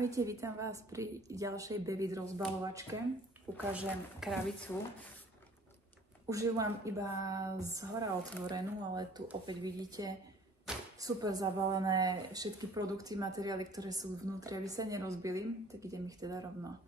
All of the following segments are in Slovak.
Ahojte, vítam vás pri ďalšej Bevic rozbalovačke. Ukážem krabicu. Už ju mám iba zhora otvorenú, ale tu opäť vidíte super zabalené všetky produkty, materiály, ktoré sú vnútri, aby sa nerozbili. Tak idem ich teda rovno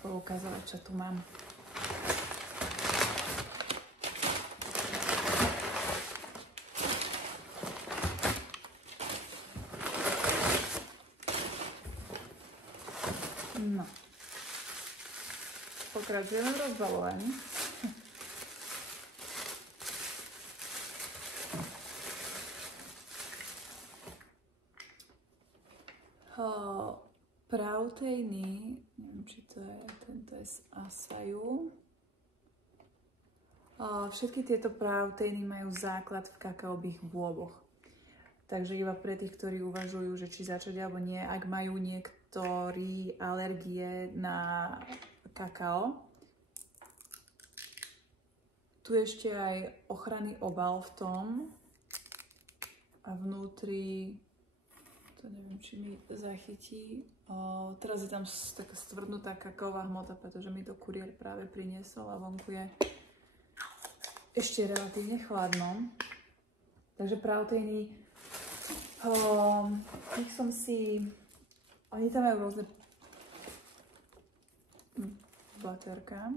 poukazovať, čo tu mám. No, pokračujeme v rozbalovaní. Proteiny, neviem, či to je, tento je z Acai. Všetky tieto proteiny majú základ v kakaových bôboch. Takže iba pre tých, ktorí uvažujú, že či začať alebo nie, ak majú niektorí alergie na kakao. Tu je ešte aj ochranný obal v tom a vnútri, to neviem, či mi zachytí. Teraz je tam taká stvrdnutá kakaová hmota, pretože mi to kuriér práve priniesol a vonku je ešte relatívne chladno. Takže proteíny, ich som si, oni tam majú rôzne baterka,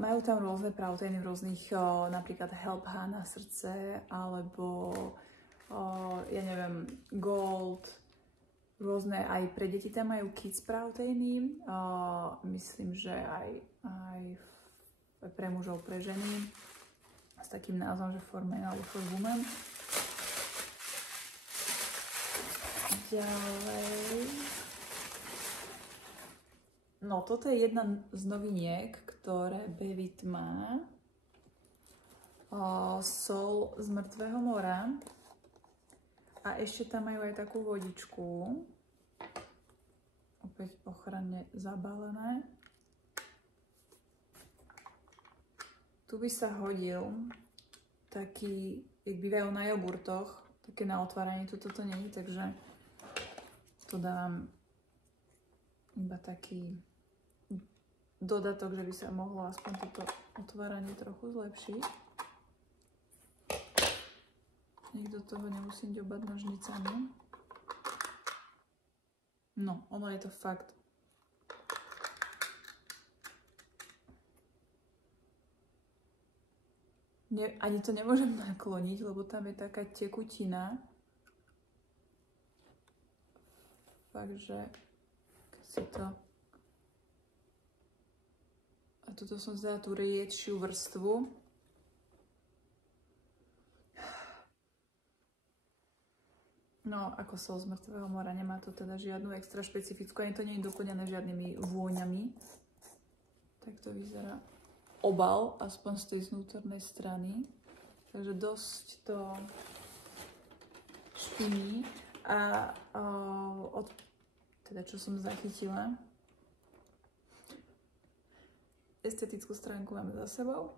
majú tam rôzne proteíny v rôznych, napríklad Help H na srdce, alebo ja neviem, Gold, rôzne aj pre deti tam majú kids proteíny, myslím, že aj pre mužov, pre ženy, s takým názvom, že for men alebo for women. Ďalej. No, toto je jedna z noviniek, ktoré Bevic má. Sol z mŕtvého mora. A ešte tam majú aj takú vodičku. Opäť ochranne zabalené. Tu by sa hodil taký, jak bývajú na jogurtoch, také na otváranie, tu toto není, takže to dávam iba taký dodatok, že by sa mohlo aspoň toto otváranie trochu zlepšiť. Nech do toho nemusím ďobať nožnicami. No, ono je to fakt. Ani to nemôžem nakloniť, lebo tam je taká tekutina. Fakt, že keď si to... A tuto som zdala tú riedšiu vrstvu. No, ako sol z mŕtvého mora, nemá to teda žiadnu extra špecifickú, ani to nie je doplnené žiadnymi vôňami. Tak to vyzerá obal, aspoň z tej vnútornej strany. Takže dosť to špiní. A teda čo som zachytila, estetickú stránku máme za sebou.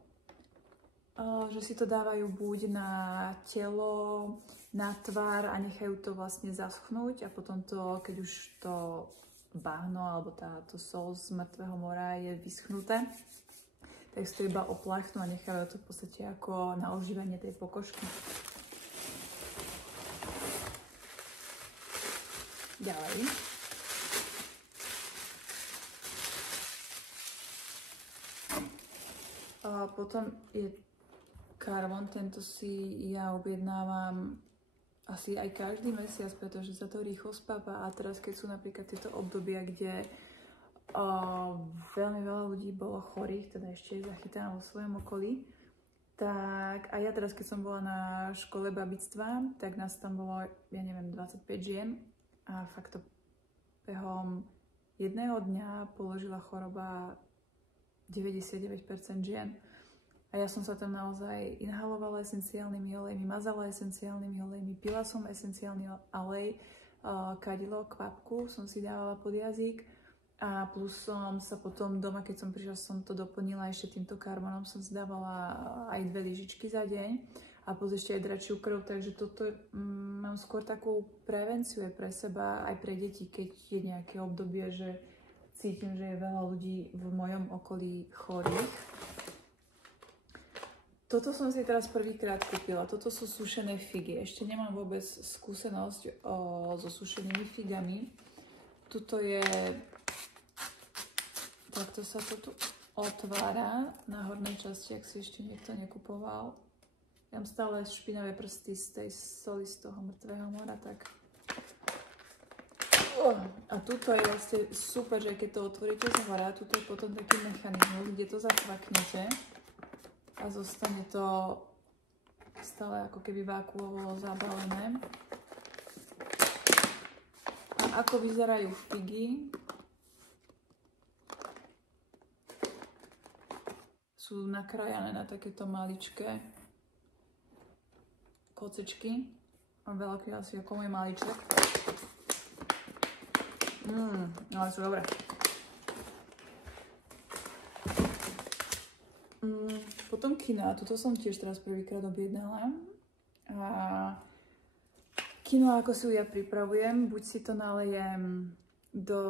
Že si to dávajú buď na telo, na tvár a nechajú to vlastne zaschnúť a potom to, keď už to bahno alebo táto sol z mŕtvého mora je vyschnuté, tak si to iba opláchnú a nechajú to v podstate ako na ožívanie tej pokožky. Ďalej. A potom je Carbon, tento si ja objednávam asi aj každý mesiac, pretože sa to rýchlo spáva a teraz keď sú napríklad tieto obdobia, kde veľmi veľa ľudí bolo chorých, teda ešte zachytám vo svojom okolí, tak a ja teraz keď som bola na škole babictva, tak nás tam bolo, ja neviem, 25 žien a fakt to behom jedného dňa položila choroba 99% žien. A ja som sa tam naozaj inhalovala esenciálnymi olejmi, mazala esenciálnymi olejmi, pila som esenciálny olej, kadilo, kvapku som si dávala pod jazyk a plus som sa potom doma, keď som prišla, som to doplnila ešte týmto karbonom, som si dávala aj 2 lyžičky za deň a plus ešte aj dračiu krv, takže toto mám skôr takú prevenciu aj pre seba, aj pre deti, keď je nejaké obdobie, že cítim, že je veľa ľudí v mojom okolí chorých. Toto som si teraz prvýkrát kúpila. Toto sú sušené figy. Ešte nemám vôbec skúsenosť so sušenými figami. Tuto je... Takto sa to tu otvára na hornej časti, ak si ešte niekto nekupoval. Ja mám stále špinavé prsty z tej soli z toho mŕtvého mora, tak... A tuto je vlastne super, že keď to otvoríte z hora, tuto je potom taký mechanizmus, kde to zacvaknete. A zostane to stále ako keby vákuovo zabalené. A ako vyzerajú figy? Sú nakrájané na takéto maličké kocečky. Mám veľký asi ako môj maliček. Ale sú dobré. Potom kinoa, toto som tiež teraz prvýkrát objednala. A kinoa, ako si ju ja pripravujem, buď si to nalejem do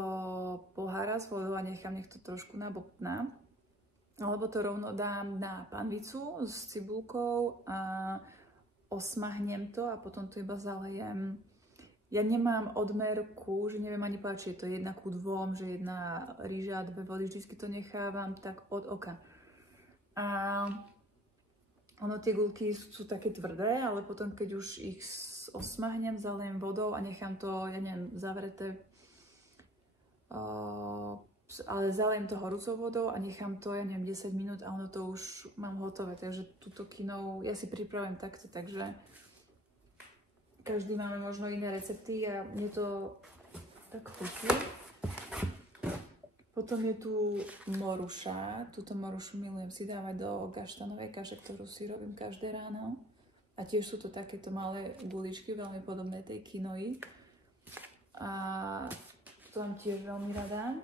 pohára s vodou a nechám, nech to trošku nabobtná, alebo to rovno dám na panvicu s cibulkou a osmahnem to a potom to iba zalejem. Ja nemám odmerku, že neviem ani povedať, či je to 1:2, že 1 rýža a 2 vody, vždycky to nechávam tak od oka. A ono, tie guľky sú také tvrdé, ale potom, keď už ich osmahnem, zalejem vodou a nechám to, ja neviem, zavreté, ale zalejem to horúcou vodou a nechám to, ja neviem, 10 minút a ono to už mám hotové. Takže túto kinou ja si pripravujem takto, takže každý máme možno iné recepty a mne to tak chutí. Potom je tu moruša. Túto morušu milujem si dávať do gaštanovej kaše, ktorú si robím každé ráno. A tiež sú to takéto malé guličky, veľmi podobné tej kinoi. A to mám tiež veľmi rada.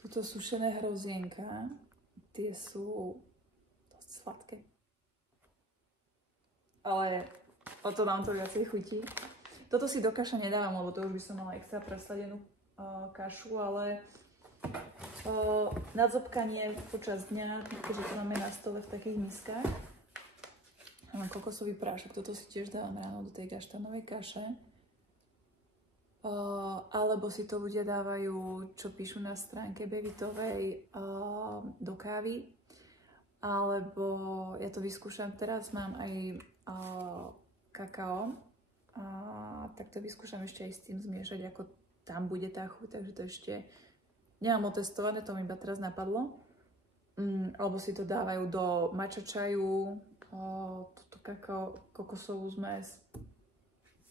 Tuto sušené hrozienka. Tie sú dosť sladké. Ale o to nám to viacej chutí. Toto si do kaša nedávam, lebo to už by som mala extra presladenú kašu, ale na zobkanie počas dňa, keďže to máme na stole v takých miskách. Mám kokosový prášok, toto si tiež dávam ráno do tej gaštanovej kaše. Alebo si to ľudia dávajú, čo píšu na stránke Bevitovej, do kávy. Alebo ja to vyskúšam teraz, mám aj kakao. Tak to vyskúšam ešte aj s tým zmiešať, ako tam bude tá chuť, takže to ešte nemám otestované, to mi iba teraz napadlo. Alebo si to dávajú do matcha čaju, túto kakao, kokosovú zmes.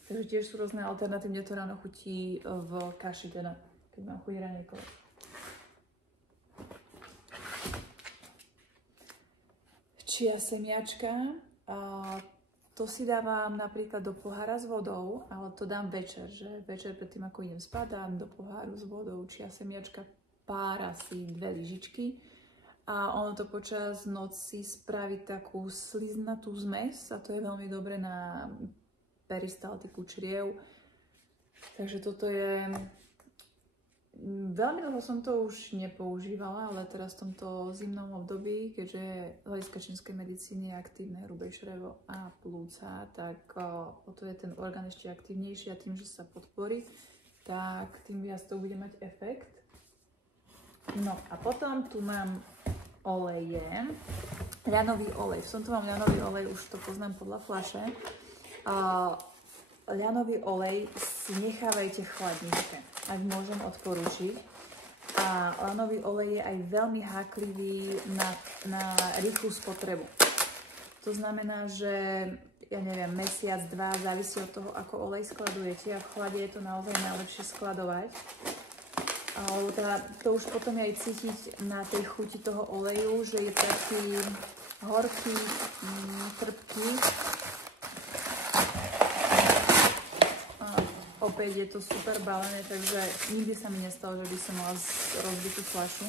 Takže tiež sú rôzne alternatívne, to ráno chutí v kaši, teda, keď mám chuť raňajkovať. Čia semiačka. To si dávam napríklad do pohára s vodou, ale to dám večer, že večer predtým, ako idem spať, dám do poháru s vodou čia semiačka, pár asi 2 lyžičky a ono to počas noci spraví takú sliznatú zmes a to je veľmi dobre na peristaltiku čriev. Takže toto je... Veľmi dlho som to už nepoužívala, ale teraz v tomto zimnom období, keďže hľadiska čínskej medicíny je aktívne hrubé črevo a plúca, tak o to je ten orgán ešte aktívnejší a tým, že sa podporí, tak tým viac to bude mať efekt. No a potom tu mám oleje. Ľanový olej. V tomto mám ľanový olej, už to poznám podľa fľaše. Ľanový olej si nechávajte v chladničke, ak môžem odporúčiť. A ľanový olej je aj veľmi háklivý na rýchlu spotrebu. To znamená, že ja neviem, mesiac, 2, závisí od toho, ako olej skladujete a v chlade je to naozaj najlepšie skladovať. Ale teda to už potom je aj cítiť na tej chuti toho oleju, že je taký horký, trpký. Opäť je to super balené, takže nikdy sa mi nestalo, že by som mala rozbitú fľašu.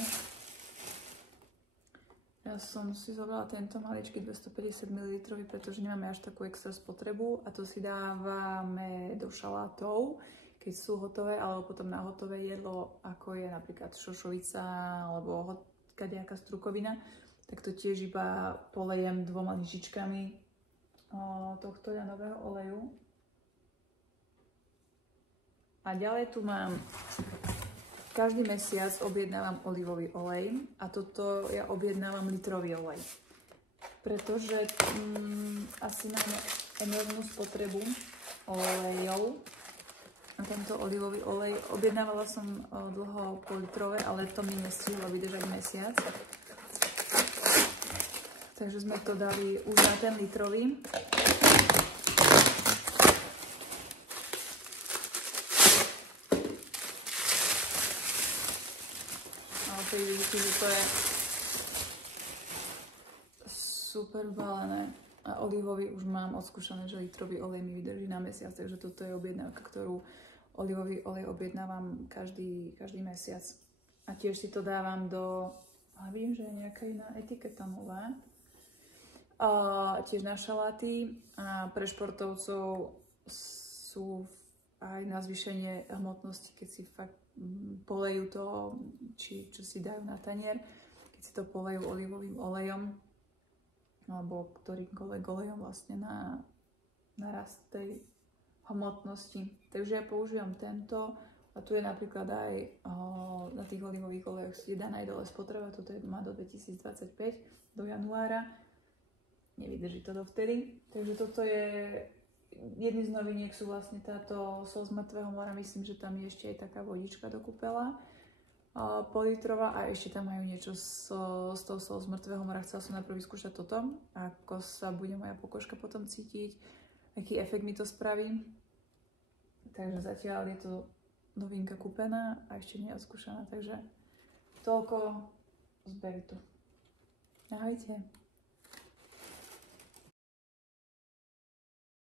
Ja ja som si zobrala tento maličký 250 ml, pretože nemáme až takú extra spotrebu a to si dávame do šalátov, keď sú hotové, alebo potom na hotové jedlo, ako je napríklad šošovica alebo kadejaká strukovina, tak to tiež iba polejem 2 lyžičkami tohto ľanového oleju. A ďalej tu mám, každý mesiac objednávam olivový olej a toto ja objednávam litrový olej. Pretože asi máme enormnú spotrebu olejov. A tento olivový olej objednávala som dlho pol-litrové, ale to mi nestihlo vydržať mesiac. Takže sme to dali už na ten litrový. Vidíte, že to je super balené a olivový už mám odskúšané, že litrový olej mi vydrží na mesiac, takže toto je objednávka, ktorú olivový olej objednávam každý mesiac. A tiež si to dávam ale viem, že je nejaká iná etiketa nová, tiež na šaláty a pre športovcov sú aj na zvýšenie hmotnosti, keď si fakt polejú to, čo si dajú na tanier, keď si to polejú olivovým olejom alebo ktorýmkoľvek olejom vlastne na rast tej hmotnosti. Takže ja používam tento a tu je napríklad aj na tých olivových olejoch je daná aj dole spotreba, toto má do 2025, do januára, nevydrží to dovtedy, takže toto je jedný z noviniek sú vlastne táto sol z mŕtvého mora, myslím, že tam je ešte aj taká vodička do kúpela politrová a ešte tam majú niečo s tou sol z mŕtvého mora. Chcela som najprv vyskúšať toto, ako sa bude moja pokožka potom cítiť, aký efekt mi to spraví. Takže zatiaľ je to novinka kúpená a ešte nie je odskúšaná, takže toľko z Beritu. Ahojte.